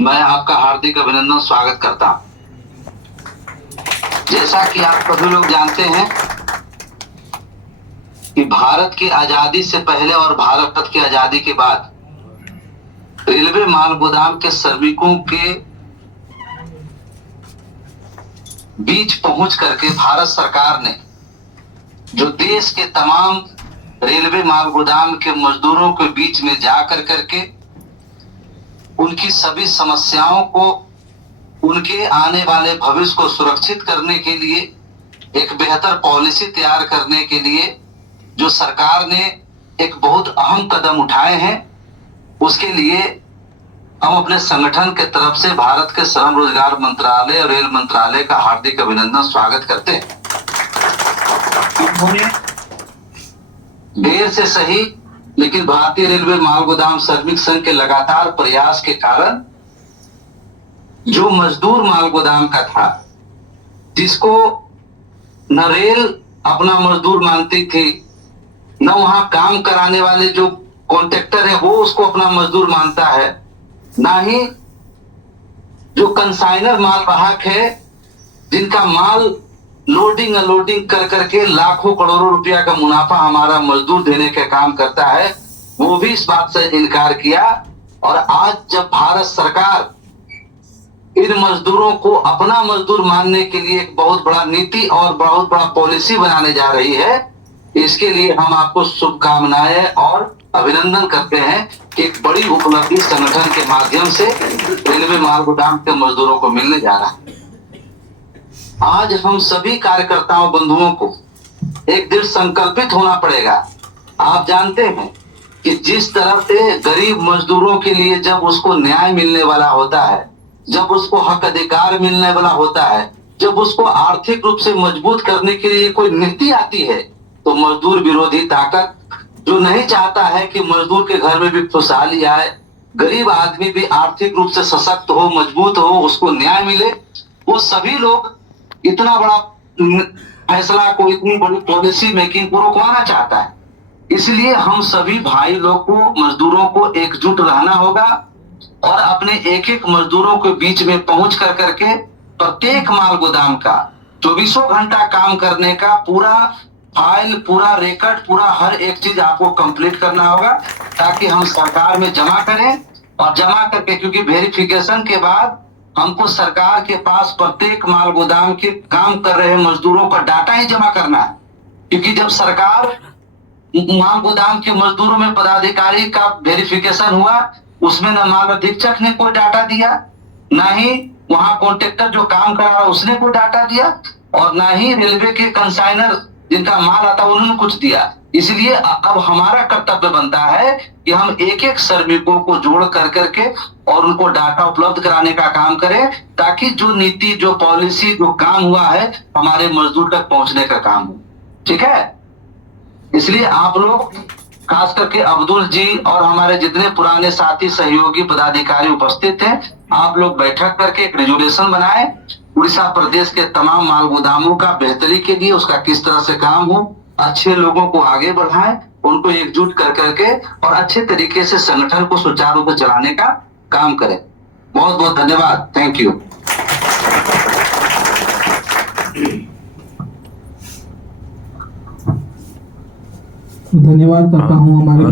मैं आपका हार्दिक अभिनंदन स्वागत करता हूं। जैसा कि आप सभी लोग जानते हैं कि भारत की आजादी से पहले और भारत की आजादी के बाद रेलवे माल गोदाम के श्रमिकों के बीच पहुंच करके भारत सरकार ने जो देश के तमाम रेलवे माल गोदाम के मजदूरों के बीच में जाकर करके उनकी सभी समस्याओं को, उनके आने वाले भविष्य को सुरक्षित करने के लिए एक बेहतर पॉलिसी तैयार करने के लिए जो सरकार ने एक बहुत अहम कदम उठाए हैं, उसके लिए हम अपने संगठन के तरफ से भारत के श्रम रोजगार मंत्रालय और रेल मंत्रालय का हार्दिक अभिनंदन स्वागत करते हैं। उन्होंने देर से सही लेकिन भारतीय रेलवे माल गोदाम श्रमिक संघ के लगातार प्रयास के कारण जो मजदूर माल गोदाम का था, जिसको न रेल अपना मजदूर मानती थी, न वहां काम कराने वाले जो कॉन्ट्रैक्टर है वो उसको अपना मजदूर मानता है, ना ही जो कंसाइनर माल वाहक है जिनका माल लोडिंग अनलोडिंग कर करके लाखों करोड़ों रुपया का मुनाफा हमारा मजदूर देने का काम करता है, वो भी इस बात से इनकार किया। और आज जब भारत सरकार इन मजदूरों को अपना मजदूर मानने के लिए एक बहुत बड़ा नीति और बहुत बड़ा पॉलिसी बनाने जा रही है, इसके लिए हम आपको शुभकामनाएं और अभिनंदन करते हैं कि एक बड़ी उपलब्धि संगठन के माध्यम से रेलवे माल गोदाम के मजदूरों को मिलने जा रहा है। आज हम सभी कार्यकर्ताओं बंधुओं को एक दृढ़ संकल्पित होना पड़ेगा। आप जानते हैं कि जिस तरह से गरीब मजदूरों के लिए जब उसको न्याय मिलने वाला होता है, जब उसको हक अधिकार मिलने वाला होता है, जब उसको आर्थिक रूप से मजबूत करने के लिए कोई नीति आती है, तो मजदूर विरोधी ताकत जो नहीं चाहता है कि मजदूर के घर में भी खुशहाली आए, गरीब आदमी भी आर्थिक रूप से सशक्त हो, मजबूत हो, उसको न्याय मिले, वो सभी लोग इतना बड़ा फैसला को, इतनी बड़ी पॉलिसी मेकिंग को रोकवाना चाहता है। इसलिए हम सभी भाई लोग को, मजदूरों को एकजुट रहना होगा और अपने एक एक मजदूरों के बीच में पहुंच कर करके प्रत्येक माल गोदाम का 24 घंटा काम करने का पूरा फाइल, पूरा रिकॉर्ड, पूरा हर एक चीज आपको कंप्लीट करना होगा, ताकि हम सरकार में जमा करें और जमा करके, क्योंकि वेरिफिकेशन के बाद हमको सरकार के पास प्रत्येक माल गोदाम के काम कर रहे मजदूरों का डाटा ही जमा करना है। क्योंकि जब सरकार माल गोदाम के मजदूरों में पदाधिकारी का वेरिफिकेशन हुआ, उसमें न माल अधीक्षक ने कोई डाटा दिया, ना ही वहां कॉन्ट्रैक्टर जो काम करा रहा उसने कोई डाटा दिया, और ना ही रेलवे के कंसाइनर जिनका माल आता उन्होंने कुछ दिया। इसलिए अब हमारा कर्तव्य बनता है कि हम एक एक श्रमिकों को जोड़ कर करके और उनको डाटा उपलब्ध कराने का काम करें, ताकि जो नीति, जो पॉलिसी, जो काम हुआ है हमारे मजदूर तक पहुंचने का काम हो। ठीक है, इसलिए आप लोग, खास करके अब्दुल जी और हमारे जितने पुराने साथी सहयोगी पदाधिकारी उपस्थित हैं, आप लोग बैठक करके एक रेजुलेशन बनाए उड़ीसा प्रदेश के तमाम माल गोदामों का बेहतरी के लिए, उसका किस तरह से काम हो, अच्छे लोगों को आगे बढ़ाएं, उनको एकजुट कर करके और अच्छे तरीके से संगठन को सुचारू रूप से चलाने का काम करें। बहुत बहुत धन्यवाद। Thank you. धन्यवाद करता हूँ हमारे